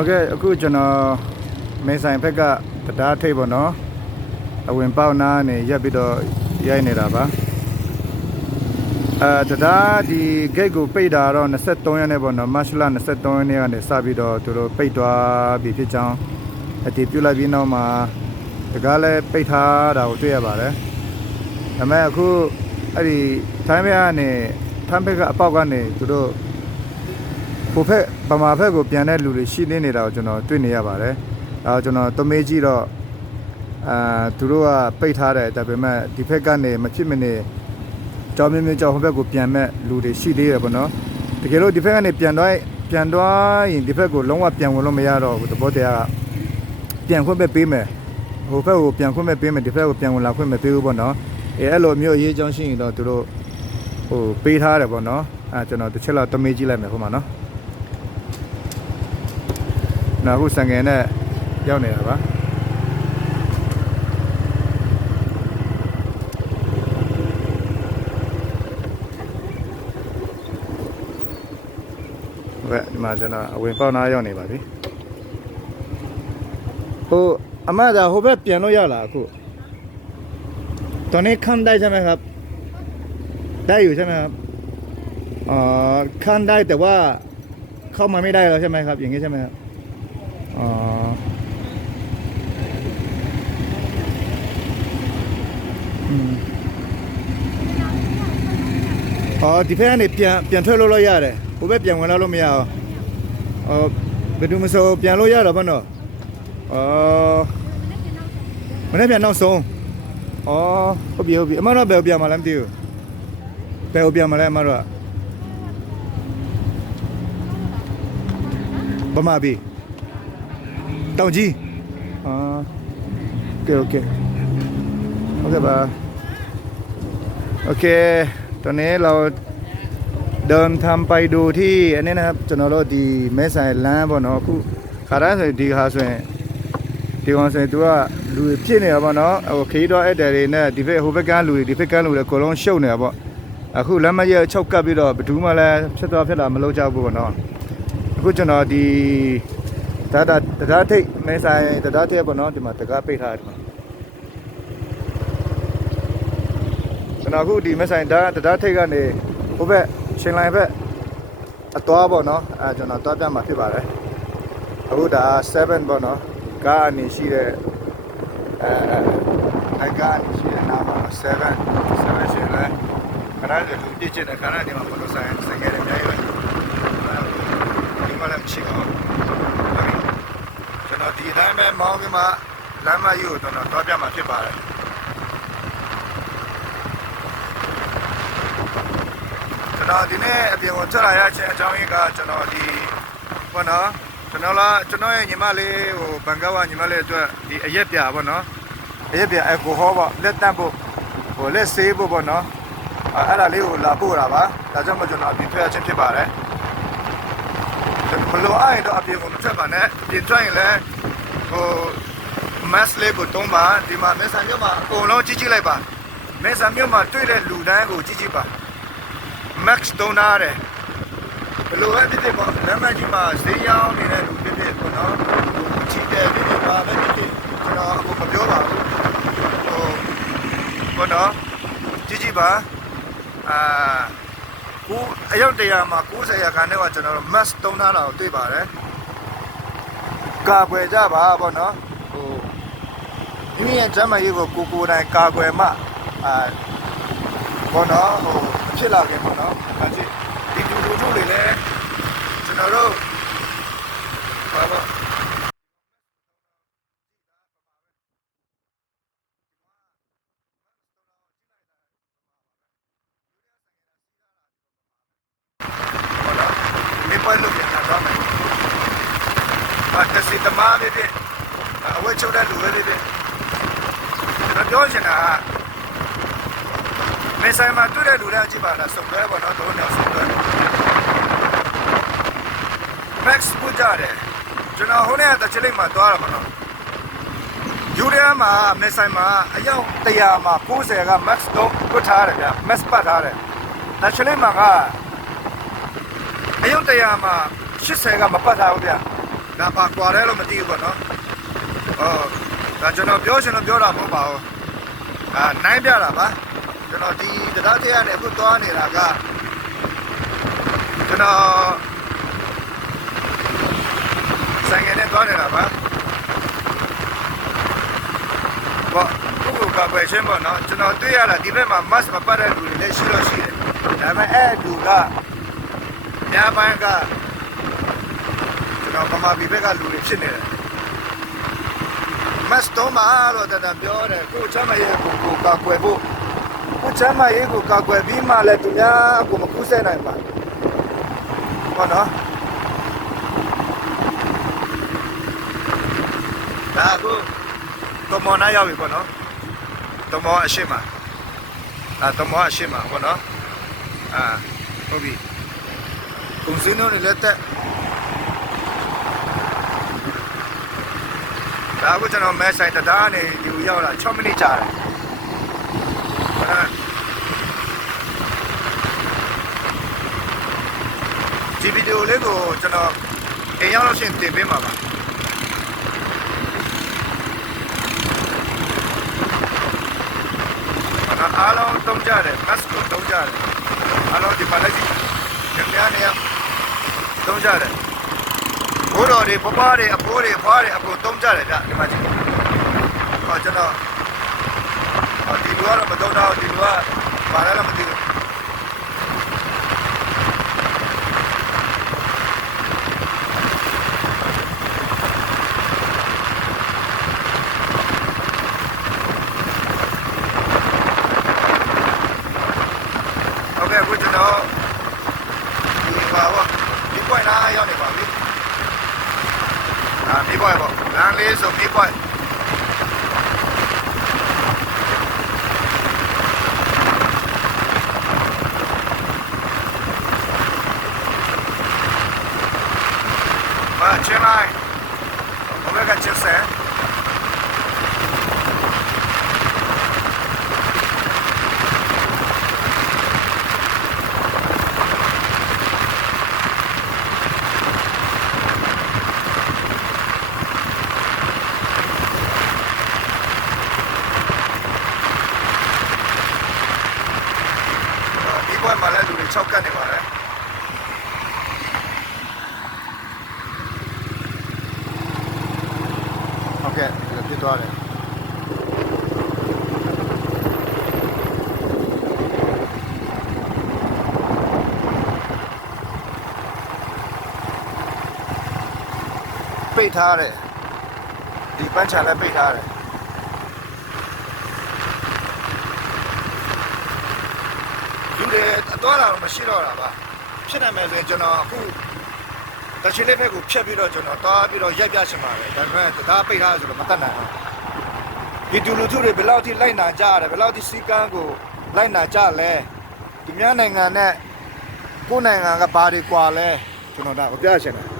Okay အခုကျွန်တော်မေဆိုင်ဘက်ကတရားထိပ်ပေါ့နော်အဝင်ပေါက်နားနေရက်ပြီးတော့ရိုက်နေတာပါတရားဒီ gate ကိုပိတ်တာတော့23ရက်နေ့ပေါ့နော်မတ်လ23ရက်နေ့ကနေစပြီးတော့သူတို့ပိတ်သွားပြီဖြစ်ကြောင်းအတည်ပြုလိုက်ပြီးနောက်မှာတကားလည်းပိတ်ထားတာကိုတွေ့ရပါတယ်ဒါပေမဲ့အခုအဲ့ဒီထိုင်းဘက်ကနေထိုင်းဘက်ကအပေါက်ကနေသူတို့ဟိုဘက်ဗမာဘက်ကိုပြန်တဲ့လူတွေရှိနေနေတာကိုကျွန်တော်တွေ့နေရပါတယ်အဲကျွန်တော်တမေးကြည့်တော့သူတို့ကပိတ်ထားတယ်ဒါပေမဲ့ဒီဘက်ကနေမဖြစ်မနေကြောင်းမြင့်ကြောင်းဟိုဘက်ကိုပြန်မဲ့လူတွေရှိသေးတယ်ပေါ့နော်တကယ်လို့ဒီဘက်ကနေပြန်သွားရင်ဒီဘက်ကိုလုံးဝပြန်ဝင်လို့မရတော့ဘူးသဘောတရားကပြန်ခွင့်ပေးမယ်ဟိုဘက်ကိုပြန်ခွင့်ပေးမယ်ဒီဘက်ကိုပြန်ဝင်လာခွင့်မပေးဘူးပေါ့နော်အဲ့လိုမျိုးအရေးအကြောင်းရှိရင်တော့သူတို့ဟိုပေးထားတယ်ပေါ့နော်ကျွန်တော်တစ်ချက်လောက်တမေးကြည့်လိုက်မယ်ဟိုမှာနော်နောက်ခုစံငယ်နဲ့ရောက်နေတာပါဟုတ်ကဲ့ဒီမှာကျွန်တော်အဝင်ပေါက်နာရောက်နေပါပြီဟိုအမသာဟိုဘက်ပြန်လို့ရလားအခုตอนนี้ขั้นได้ใช่ไหมครับได้อยู่ใช่ไหมครับขั้นได้แต่ว่าเข้ามาไม่ได้แล้วใช่ไหมครับอย่างนี้ใช่ไหมครับဒီဖက်ကနေပြန်ထွက်လို့ရတယ်ဟိုဘက်ပြန်ဝင်လာလို့မရအောင်ဘယ်သူမဆိုပြန်လို့ရတော့ဘာနော်မနေ့ပြန်နောက်ဆုံးဟုတ်ပြီအမတို့ဘယ်ပြန်มาလဲမသိဘူးဘယ်ပြန်มาလဲအမတို့ကဗမာပြည်တောင်ကြီးโอเคပါโอเคตอนนี้เราเดินทำไปดูที่อันนี้นะครับကျွန်တော်တို့ဒီမဲဆိုင်လမ်းပေါ့နော်အခုခါတိုင်းဆိုဒီဟာဆိုရင်ဒီကောင်ဆိုရင်သူကလူဖြစ်နေတာပေါ့နော်ဟိုခီးတော့အဲ့တယ်တွေနဲ့ဒီဘက်ဟိုဘက်ကလူတွေဒီဘက်ကလူတွေအကုန်လုံးရှုပ်နေတာပေါ့အခုလမ်းမရဲ့ချုပ်ကပ်ပြီးတော့ဘယ်သူမှလည်းဖြစ်လာမလုပ်ကြဘူးပေါ့နော်အခုကျွန်တော်ဒီတရားထိတ်မဲဆိုင်တရားထိတ်ပေါ့နော်ဒီမှာတကားပိတ်ထားတယ်ကျွန်တော်အခုဒီမဲဆိုင်တရားထိတ်ကနေဟိုဘက်ရှင်လိုင်ဘက်အသွားပေါ့နော်ကျွန်တော်သွားပြမှာဖြစ်ပါတယ်အခုဒါ7ပေါ့နော်ကားအနေရှိတဲ့ကားအနေရှိတဲ့နာမ7ရှင်လဲခဏလေးလူပြည့်ချင်တဲ့ခဏဒီမှာဘလို့ဆိုင်ခဲ့တယ်အများကြီးပဲဒီမှာလည်းမရှိပါဘူးကျွန်တော်ဒီတိုင်းပဲမောင်းပြီးမှလမ်းမကြီးကိုကျွန်တော်သွားပြမှာဖြစ်ပါတယ်ကျွန်တော်ဒီနေ့အပြင်ကိုထွက်လာရခြင်းအကြောင်းရင်းကကျွန်တော်ဒီဘောနော်ကျွန်တော်ရဲ့ညီမလေးဟိုဘန်ကောက်ကညီမလေးအတွက်ဒီအရက်ပြပေါ့နော်အရက်ပြအယ်ကိုဟောပေါ့လက်တက်ဖို့ဟိုလက်ဆေးဖို့ပေါ့နော်အဲ့ဒါလေးကိုလာပို့တာပါဒါကြောင့်မို့ကျွန်တော်အပြင်ထွက်ရခြင်းဖြစ်ပါတယ်ဘလို့အဲ့တော့အပြင်ကိုမထွက်ပါနဲ့အပြင်ထွက်ရင်လည်းဟို mask လေးကိုတုံးပါဒီမှာမဲဆန်မြို့မှာအကုန်လုံးကြည့်လိုက်ပါမဲဆန်မြို့မှာတွေ့တဲ့လူတန်းကိုကြည့်ပါmax တုံးထားတယ်ဘလို့ပဲဖြစ်ဖြစ်ပေါ့လမ်းမကြီးမှာဈေးရောင်းနေတဲ့လူဖြစ်ဖြစ်ပေါ့နော်ချီတယ်ဖြစ်ဖြစ်ပါပဲဖြစ်ဖြစ်ကျွန်တော်အခုမပြောပါဘူးဟိုပေါ့နော်ကြည့်ပါကိုအယောက်တရာမှာ90ရာခိုင်နှုန်းကကျွန်တော်တို့ mask တုံးထားတာကိုတွေ့ပါတယ်ကာကွယ်ကြပါပေါ့နော်ဟိုမိမိရဲ့ကျန်းမာရေးကိုကိုယ်တိုင်ကာကွယ်မှပေါ့နော်ဟိုဖြစ်လာခဲ့ပေါ့နော်ဒါကြည့်ဒီလူတွေလည်းကျွန်တော်တို့ဘာလို့နေပါလို့ပြန်လာတော့မယ်ဘာကစီတမားလေးတဲ့အဝဲချုပ်တဲ့လူလေးတွေကျွန်တော်ပြောချင်တာမဲဆိုင်မှာတွေ့တဲ့လူတွေအကြည့်ပါလားစုံပဲပေါ့နော်တို့နေစုံပဲ max ပူကြတယ်ကျွန်တော်ဟိုနေ့ကတချလိမ့်မှာသွားတာပေါ့နော်ယူရီးယားမှာမဲဆိုင်မှာအယောက်100မှာ90က max တော့တွတ်ထားတယ်ဗျ max ပတ်ထားတယ်တချလိမ့်မှာကအယောက်100မှာ80ကမပတ်ထားဘူးဗျ ဒါပါကွာတယ်လို့မသိဘူးပေါ့နော်ဒါကျွန်တော်ပြောရှင်တော့ပြောတာမဟုတ်ပါဘူးနိုင်ပြတာပါကျွန်တော်ဒီတရားတရားနဲ့အခုသွားနေတာကကျွန်တော်ဆိုင်ငယ်နဲ့သွားနေတာပါကိုကပဲရှင်းပါနော်ကျွန်တော်တွေ့ရတာဒီဘက်မှာ mask မပတ်တဲ့လူတွေလည်းရှိတော့ရှိတယ်ဒါပေမဲ့အဲ့လူကညာဘက်ကကျွန်တော်ဗမာပြည်ဘက်ကလူတွေဖြစ်နေတယ် mask တော့မှာတော့တပြောတယ်ကိုချမ်းမရဲ့ကိုကာကွယ်ဖို့ကိုချမ်းမရဲ့ကိုကာကွယ်ပြီးမှလည်းသူများကိုမကူးစက်နိုင်ပါဟုတ်နော်ဒါကတော့မနာရောက်ပြီပေါ့နော်တမောအရှိမတမောအရှိမပေါ့နော်ဟုတ်ပြီကုန်းစင်းတို့လည်းတက်ဒါကကျွန်တော်မဲဆိုင်တရားနေဒီရောက်လာ6မိနစ်ကြာတယ်ဒီဗီဒီယိုလေးကိုကျွန်တော်အိမ်ရောက်လို့ရှိရင်တင်ပေးမှာပါအားလုံးတုံးကြတယ် mask ကိုတုံးကြတယ်အားလုံးဒီမှာလည်းကြံရနေရတုံးကြတယ်ဘိုးတော်တွေပပတွေအဖိုးတွေဖွားတွေအကုန်တုံးကြတယ်ဗျဒီမှာကြည့်ကျွန်တော်ဒီလူကတော့မတုံးတော့ဒီလူကဘာလဲမသိဘူးရောက်နေပါပြီမိဘပေါ့လမ်းလေးဆိုမိဘချင်းလိုက်ဘယ်ကချင်းစဲမှာလည်းလူတွေ6ကတ်နေပါလေဟုတ်ကဲ့ပြစ်သွားတယ်ပိတ်ထားတယ်ဒီပန်းချာလည်းပိတ်ထားတယ်လူတွေတော့လာမရှိတော့တာပါဖြစ်နိုင်မယ်ဆိုရင်ကျွန်တော်အခုတချီလေးဘက်ကိုဖြတ်ပြီးတော့ကျွန်တော်တားပြီးတော့ရိုက်ပြချင်ပါတယ်ဒါပေမဲ့တရားပိတ်ထားဆိုတော့မတတ်နိုင်ဘူးဒီလူထုတွေဘယ်လောက်ထိလိုက်နာကြရတယ်ဘယ်လောက်ထိစီကန်းကိုလိုက်နာကြလဲဒီများနိုင်ငံနဲ့ကိုယ်နိုင်ငံကဘာတွေကွာလဲကျွန်တော်ဒါကိုပြချင်တယ်